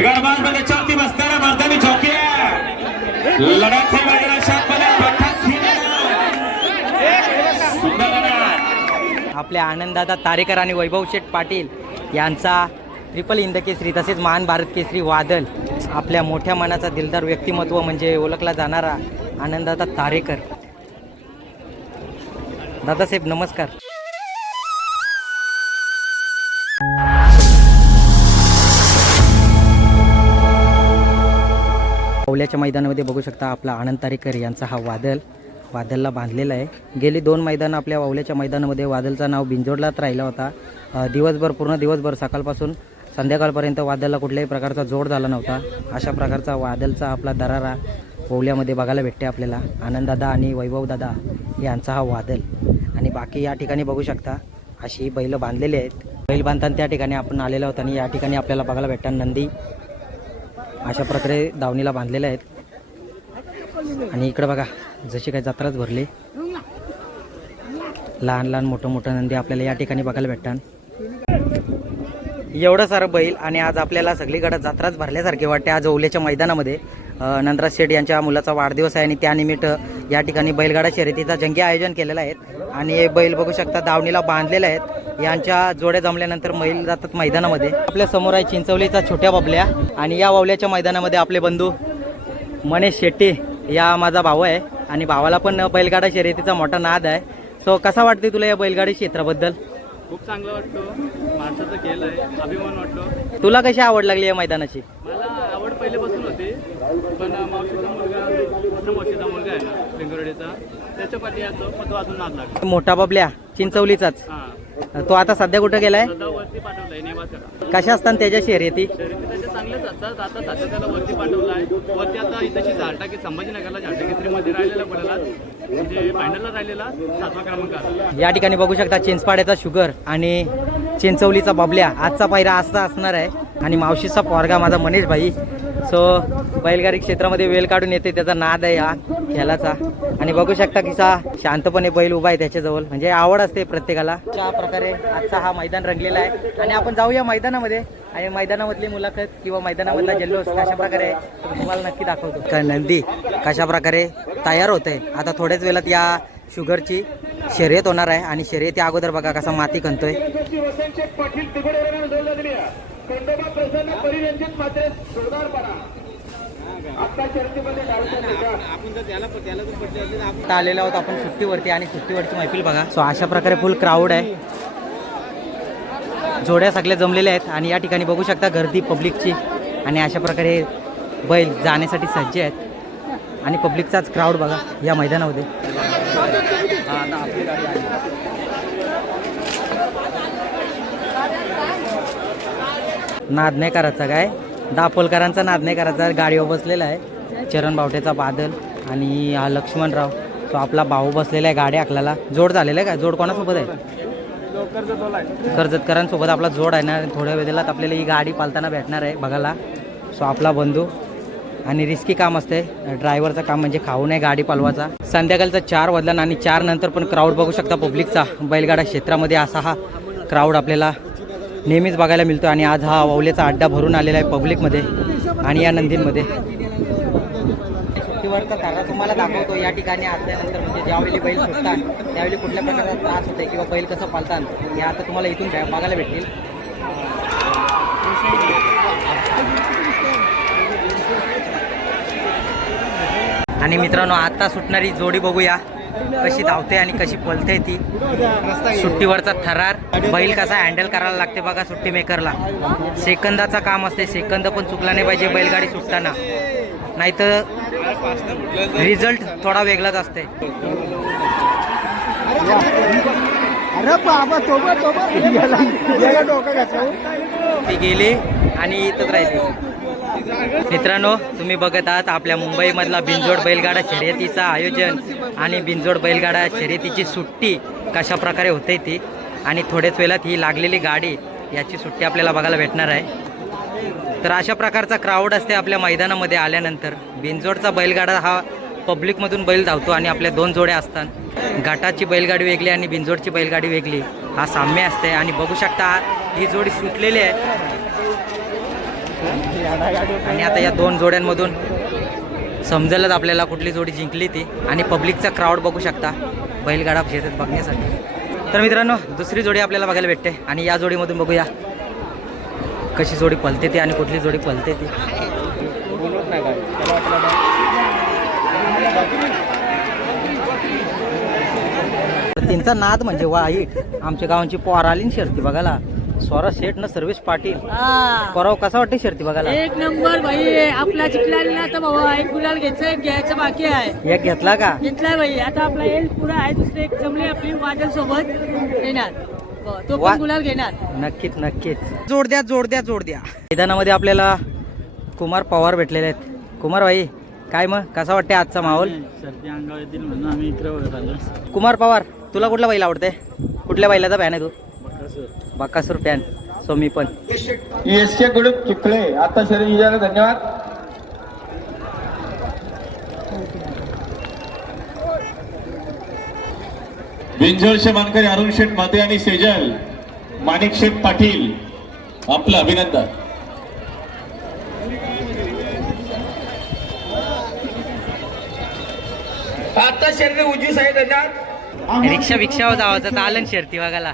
शिगाडबाजमध्ये चौथी बसताना मैदानी चौकी आहे लढत. है आनंददादा तारेकर आणि वैभव शेठ पाटील यांचा ट्रिपल इंद केसरी तसेच महान भारत केसरी वादल आपल्या मोठ्या मनाचा दिलदार व्यक्तिमत्व म्हणजे ओळखला जाणारा आनंददादा तारेकर. दादासाहेब नमस्कार. पावल्याच्या मैदानामध्ये बघू शकता आपला आनंद तारेकर यांचा हा वादल वादलला बांधलेला आहे. गेली दोन मैदानं आपल्या वावल्याच्या मैदानामध्ये वादलचं नाव बिंजोडलाच राहिला होता. दिवसभर पूर्ण दिवसभर सकाळपासून संध्याकाळपर्यंत वादलला कुठल्याही प्रकारचा जोड झाला नव्हता. अशा प्रकारचा वादलचा आपला दरारा ओवल्यामध्ये बघायला भेटते आपल्याला. आनंददादा आणि वैभवदादा यांचा हा वादल. आणि बाकी या ठिकाणी बघू शकता अशी बैलं बांधलेली आहेत. बैल बांधताना त्या ठिकाणी आपण आलेलो आहोत आणि या ठिकाणी आपल्याला बघायला भेटतात नंदी अशा प्रकारे दावणीला बांधलेल्या आहेत. आणि इकडं बघा जशी काही जत्राच भरली. लहान लहान मोठं मोठं नंदी आपल्याला या ठिकाणी बघायला भेटतात. एवढं सारं बैल आणि आज आपल्याला सगळीकडं जत्राच भरल्यासारखे वाटते. आज ओवल्याच्या मैदानामध्ये. नंदराज शेठ यांच्या मुलाचा वाढदिवस आहे आणि त्यानिमित्त या ठिकाणी बैलगाडा शर्यतीचा जंगी आयोजन केलेलं आहे आणि हे बैल बघू शकता दावणीला बांधलेले आहेत. यांच्या जोड्या जमल्यानंतर बैल जातात मैदानामध्ये. आपल्यासमोर आहे चिंचवलीचा छोट्या बाबल्या. आणि या बावल्याच्या मैदानामध्ये आपले बंधू मनेश शेट्टी या माझा भाऊ आहे. आणि भावाला पण बैलगाडा शर्यतीचा मोठा नाद आहे. सो कसा वाटते तुला या बैलगाडी क्षेत्राबद्दल? खूप चांगलं वाटतो माणसाचा खेळ आहे. अभिमान वाटतो तुला कशी आवड लागली या मैदानाची? मला आवड पहिल्यापासून होती. पण मावशीचा मुलगा कृष्ण मावशीचा मुलगा आहे ना बेंगरोडीचा त्याच्या पाठी याचं पद वाजून नाद लागला. मोठा बबल्या चिंचवलीचाच. हां. तो आता सध्या कुठं गेलाय? सध्या वरती पाठवलंय नेवासाला कशा असतात त्याच्या शर्यती शर्यती त्याचे चांगलेच असतात. आता सध्या त्याला वरती पाठवलं आहे. वरती आता इथेची झाडटाकी संभाजीनगरला झाडटाकेसरीमध्ये राहिलेला पडला म्हणजे फायनलला राहिलेला सातवा क्रमांक आला या ठिकाणी बघू शकता चिंचपाड्याचा शुगर आणि चिंचवलीचा बबल्या. आजचा पायरा आजचा असणार आहे. आणि मावशीचा पोरगा माझा मनीष भाई सो बैलगाडी क्षेत्रामध्ये वेल काढून येते त्याचा नाद आहे हा खेळाचा. आणि बघू शकता किसा शांतपणे बैल उभा आहे त्याच्याजवळ. म्हणजे आवड असते प्रत्येकाला. अशा प्रकारे आजचा हा मैदान रंगलेला आहे. आणि आपण जाऊया मैदानामध्ये. आणि मैदानामधली मुलाखत किंवा मैदानामधला जल्लोष कशा प्रकारे तुम्हाला नक्की दाखवतो. का नंदी कशा प्रकारे तयार होते? आता थोड्याच वेळात या शुगरची शर्यत होणार आहे आणि शर्यती अगोदर बघा कसा माती खणतोय. आता आलेलो आहोत आपण सुट्टीवरती आणि सुट्टीवरची मैफिल बघा. सो अशा प्रकारे फुल क्राऊड आहे. जोड्या सगळ्या जमलेल्या आहेत आणि या ठिकाणी बघू शकता गर्दी पब्लिकची आणि अशा प्रकारे बैल जाण्यासाठी सज्ज आहेत. आणि पब्लिकचाच क्राऊड बघा या मैदानामध्ये. नाद नाही करायचा काय? दापोलकरांचा नाद नाही करायचा गाडीवर बसलेला आहे. चरण बावटेचा बादल आणि हा लक्ष्मणराव तो आपला भाऊ बसलेला आहे गाडी आखल्याला जोड झालेला आहे का? जोड कोणासोबत आहे? कर्जतकरांसोबत आपला जोड आहे ना थोड्या वेळेलाच आपल्याला ही गाडी पालताना भेटणार आहे बघायला. सो आपला बंधू. आणि रिस्की काम असते. ड्रायव्हरचं काम म्हणजे खाऊ नये गाडी पालवाचा संध्याकाळचा चार वाजला आणि चार नंतर पण क्राऊड बघू शकता पब्लिकचा बैलगाडा क्षेत्रामध्ये असा हा क्राऊड आपल्याला नेहमीच बघायला मिळतो आणि आज हा वावलेचा अड्डा भरून आलेला आहे पब्लिकमध्ये आणि या नंदींमध्ये. सुट्टीवरचा धागा तुम्हाला दाखवतो. या ठिकाणी असल्यानंतर म्हणजे ज्यावेळी बैल सुटतात त्यावेळी कुठल्या प्रकारचा त्रास होते किंवा बैल कसं पालतात हे आता तुम्हाला इथून बघायला भेटतील. आणि मित्रांनो आता सुटणारी जोडी बघूया. कशी धावते आणि कशी पलते ती. सुट्टीवरचा थरार. बैल कसा हँडल करायला लागते बघा सुट्टी मेकरला सेकंदाचा काम असते. सेकंद पण चुकला नाही पाहिजे बैलगाडी सुटताना. नाहीतर रिझल्ट थोडा वेगळाच असते ती गेली आणि इथंच राहिली. मित्रांनो तुम्ही बघत आहात आपल्या मुंबईमधला बिंजोड बैलगाडा शर्यतीचं आयोजन आणि बिंजोड बैलगाडा शर्यतीची सुट्टी कशा प्रकारे होते ती आणि थोड्याच वेळात ही लागलेली गाडी याची सुट्टी आपल्याला बघायला भेटणार आहे. तर अशा प्रकारचा क्राऊड असते आपल्या मैदानामध्ये आल्यानंतर. बिंजोडचा बैलगाडा हा पब्लिकमधून बैल धावतो आणि आपल्या दोन जोड्या असतात. घाटाची बैलगाडी वेगळी आणि बिंजोडची बैलगाडी वेगळी. हा साम्य असते आणि बघू शकता ही जोडी सुटलेली आहे. आणि आता या दोन जोड्यांमधून समजेलच आपल्याला कुठली जोडी जिंकली ती आणि पब्लिकचा क्राऊड बघू शकता बैलगाडा शेतात बघण्यासाठी. तर मित्रांनो दुसरी जोडी आपल्याला बघायला भेटते आणि या जोडीमधून बघूया कशी जोडी पलते ती आणि कुठली जोडी पलते ती. त्यांचा नाद म्हणजे वाईट आमच्या गावांची पोर आली ना शर्ती बघायला. स्वरा शेठ ना सर्विस पाटील. हा. पराव कसा वाटते शर्ती बघायला? एक नंबर भाई आपला जिंकला ना तर बाबा एक गुलाल घ्यायचं एक घ्यायचं बाकी आहे. एक घेतला का? घेतलाय भाई आता आपला येईल पुरा आहे दुसरे एक जमले आपली वादल सोबत येणार. ब- तो पण गुलाल घेणार. नक्कीच नक्कीच. जोड द्या जोड द्या जोड द्या. मैदानामध्ये आपल्याला कुमार पवार भेटलेले आहेत. कुमार भाई काय मग? कसा वाटते आजचा माहोल? सर्दी अंगावर येतील म्हणून आम्ही इकडे बघत आलो. कुमार पवार तुला कुठला बैल आवडते कुठल्या बैलाचा फॅन आहे तू? बक्कासूर फॅन सो मी पण. एसचे ग्रुप चिखले. आता शरीर विजयाला धन्यवाद. बिंजोरचे मानकरी अरुण शेठ माते आणि सेजल माणिक शेठ पाटील आपलं अभिनंदन. आता शरीर उजवी साईड धन्यवाद रिक्षा बिक्षावर जावाचं तर आलं ना शर्ती बघायला.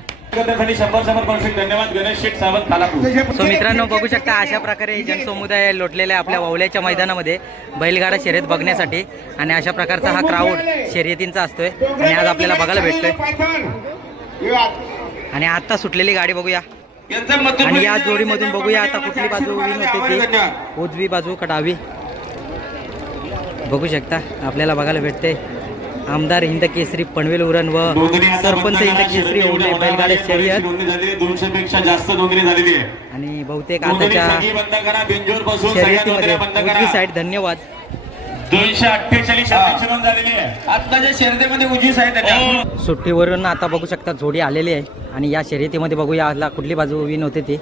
खालापूर. सो मित्रांनो बघू शकता अशा प्रकारे जनसमुदाय लोटलेला आहे आपल्या वावल्याच्या मैदानामध्ये. बैलगाडा शर्यत बघण्यासाठी आणि अशा प्रकारचा हा क्राऊड शर्यतींचा असतोय. आणि आज आपल्याला बघायला भेटतोय. आणि आता सुटलेली गाडी बघूया. आणि या जोडीमधून बघूया. आता कुठली बाजू विन होते ती. उजवी बाजू का डावी बघू शकता. आपल्याला बघायला भेटते आमदार हिंद केसरी पनवेल उरण व सरपंच हिंद. केसरी होणार बैलगाडा. शर्यत. दोनशे पेक्षा जास्त नोंदणी झालेली आहे आणि बहुतेक आताच्या शर्यतीमध्ये उजवी साईड धन्यवाद दोनशे अठ्ठेचाळीस शर्यतीमध्ये उजवी साईड हो. सुट्टीवरून आता बघू शकता जोडी आलेली आहे आणि या शर्यतीमध्ये बघूया आला कुठली बाजू विन होते ती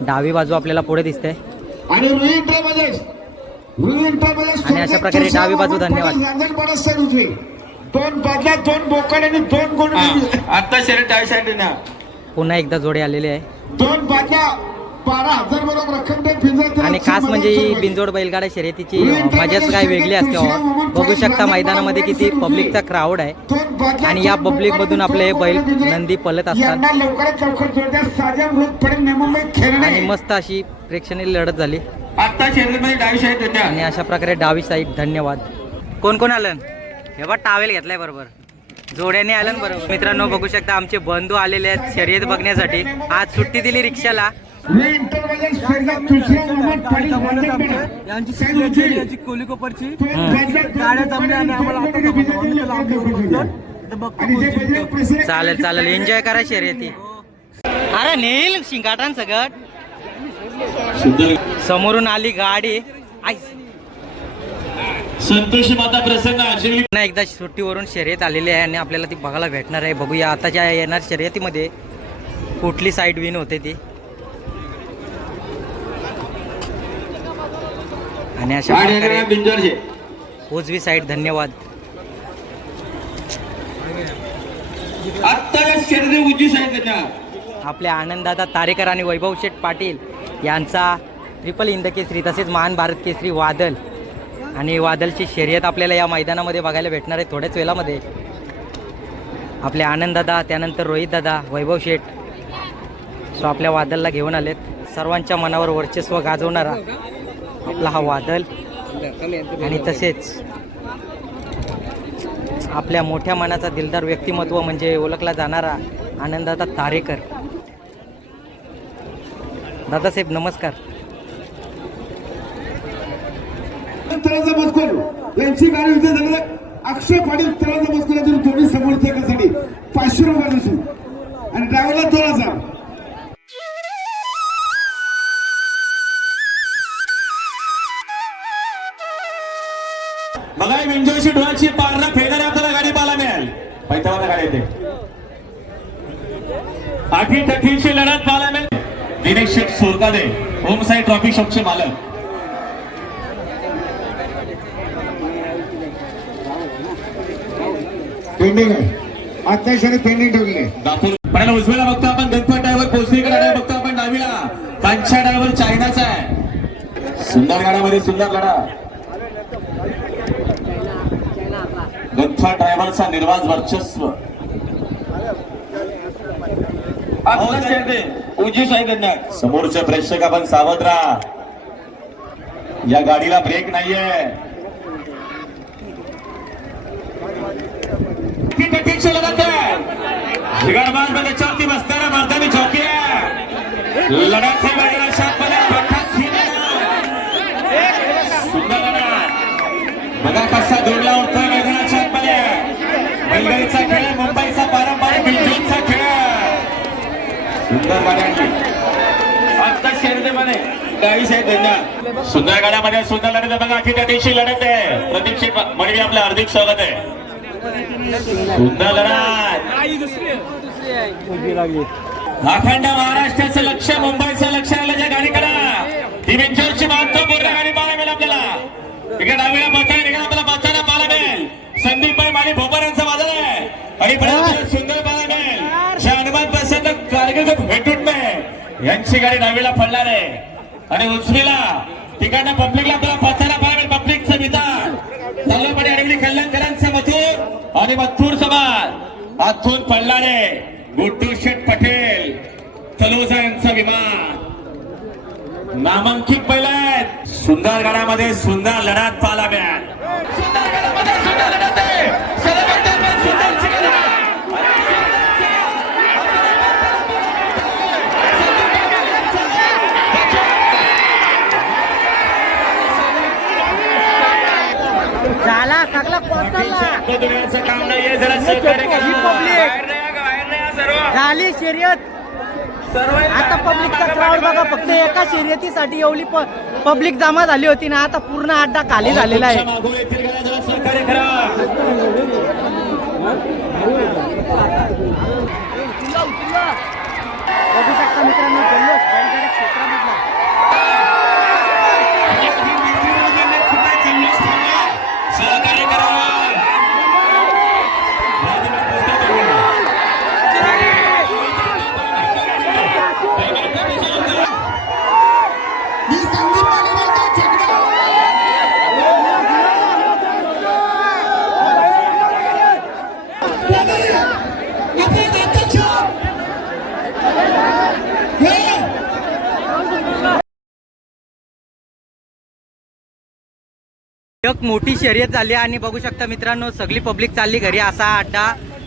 डावी बाजू आपल्याला पुढे दिसते आणि आणि अशा प्रकारे डावी बाजू धन्यवाद. दोन बादल्या दोन बोकड आणि दोन गुण आता शरीर डावी साईड धन्यवाद पुन्हा एकदा जोडी आलेली आहे. दोन बादल्या बारा हजार बरोबर रक्कम आणि खास म्हणजे ही बिंजोड बैलगाडा शर्यतीची मजाच काय वेगळी असते हो. बघू शकता मैदानामध्ये किती पब्लिकचा क्राऊड आहे. आणि या पब्लिक मधून आपले बैल नंदी पलत असतात. यांना लवकरात लवकर जोडत्या साध्या मृत पडेल मुंबई खेळणे. आणि मस्त अशी प्रेक्षणीय लढत झाली. आता शरीरमध्ये डावी साईड धन्यवाद आणि अशा प्रकारे डावी साईड धन्यवाद. कोण कोण आलं? हे बघ टावेल घेतलाय बरोबर. जोड्याने आलं ना बरोबर. मित्रांनो बघू शकता आमचे बंधू आलेले आहेत शर्यत बघण्यासाठी. आज सुट्टी दिली रिक्षाला. गाड्या जमल्या आणि आम्हाला चालेल चालेल. एन्जॉय करा शर्यती. अरे नेल शिंगाटान सगळं. समोरून आली गाडी. संतोषी माता प्रसन्न एकदा सुट्टीवरून शर्यत आलेली आहे आणि आपल्याला ती बघायला भेटणार आहे. बघूया आताच्या येणार शर्यतीमध्ये कुठली साईड विन होते ती. आणि अशा प्रकारे उजवी साईड धन्यवाद. आपल्या आनंददादा तारेकर आणि वैभव शेठ पाटील. यांचा ट्रिपल इंद केसरी तसेच महान भारत केसरी वादल आणि वादलची शर्यत आपल्याला या मैदानामध्ये बघायला भेटणार आहे थोड्याच वेळामध्ये. आपले आनंददादा त्यानंतर रोहितदादा वैभव शेठ. सो आपल्या वादलला घेऊन आलेत. सर्वांच्या मनावर वर्चस्व गाजवणारा आपला हा वादल. आणि तसेच आपल्या मोठ्या मनाचा दिलदार व्यक्तिमत्व म्हणजे ओळखला जाणारा आनंददादा तारेकर. दादासाहेब नमस्कार. तळाचा मजकूर यांची गाडी विजय झालेला अक्षय पाटील तळाचा यांच्या दोन्ही समर्थकांसाठी पाचशे रुपये नसून आणि ड्रायव्हरला हजार. बघा बिंजोरची ढोळाची पारणं फेडणारी आपल्याला गाडी पाहायला मिळेल. पैठवाला गाडी येते. आठी तठीची लढत पाहायला Dinesh Sheth Sorkade home side trophy शॉपचे मालक. पेंडिंग आहे. क्षणी पेंडिंग ठेवली दाखवून पण उजव्याला बघतो आपण गणपत ड्रायव्हर पोचरीकडे ड्रायव्हर बघतो आपण डावीला. पंचा ड्रायव्हर चायनाचा आहे. सुंदर गाड्यामध्ये सुंदर लढा. गंथा ड्रायव्हरचा निर्वाज वर्चस्व. धन्य समोरचे प्रेक्षक आपण सावध राहा या गाडीला ब्रेक नाहीये. शिगारबाजमध्ये चौकी बसताना चौकी आहे. सुंदर बघा कसा जोडला उठतोय मैदानाच्या आतमध्ये बैलगाडीचा सुंदर आता शेरडे म्हणे आहे साई सुंदरगडामध्ये सुंदर लढत आहे बघा की त्या दिवशी लढत आहे. प्रतीक्षित म्हणजे आपलं हार्दिक स्वागत आहे. सुंदर लढत. अखंड महाराष्ट्राचं लक्ष मुंबईचं लक्ष आलं ज्या गाडीकडे ती विंचरची महत्त्वपूर्ण गाडी पाहायला मिळेल आपल्याला. इकडे डावीला नाही यांची गाडी डावीला पडणार आहे. आणि उजवीला तिकडनं पब्लिकला आपल्याला पचायला पाहिजे पब्लिकचं विधान तल्लोपडी अडवली कल्याणकरांचं मथूर आणि मथूर समाज. आथून पडणार आहे गुड्डू शेठ पटेल तलोजा यांचं विमान. नामांकित पहिला आहेत. सुंदर गडामध्ये सुंदर लढत पाहायला मिळाल सुंदर गडामध्ये सुंदर लढत आहे. सर्वोत्तम सुंदर चिकन झाला सगळा काम नाहीये जरा सर्व. झाली शर्यत. आता पब्लिकचा क्राऊड बघा फक्त एका शर्यतीसाठी एवढी पब्लिक जमा झाली होती ना आता पूर्ण अड्डा खाली झालेला आहे. बघू शकता मित्रांनो जल्लोष बैलगाडा क्षेत्रामधला सहकार्य करा एक मोठी शर्यत झाली आणि बघू शकता मित्रांनो सगळी पब्लिक चालली घरी. असा अड्डा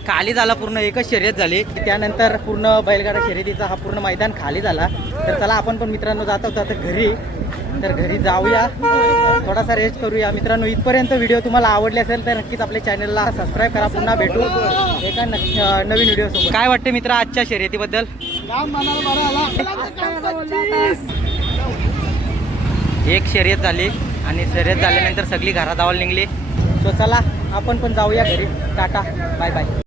खाली झाला पूर्ण एकच शर्यत झाली. त्यानंतर पूर्ण बैलगाडा शर्यतीचा हा पूर्ण मैदान खाली झाला. तर चला आपण पण मित्रांनो जात होतो आता घरी. तर घरी जाऊया. थोडासा रेस्ट करूया. मित्रांनो इथपर्यंत व्हिडिओ तुम्हाला आवडले असेल तर नक्कीच आपल्या चॅनलला सबस्क्राईब करा. पुन्हा भेटू एका नवीन व्हिडिओ सोबत. काय वाटते मित्र आजच्या शर्यतीबद्दल? एक शर्यत झाली. आणि शर्यत झाल्यानंतर सगळी घरात जावायला निघली. सो चला आपण पण जाऊया घरी. टाटा. Bye bye.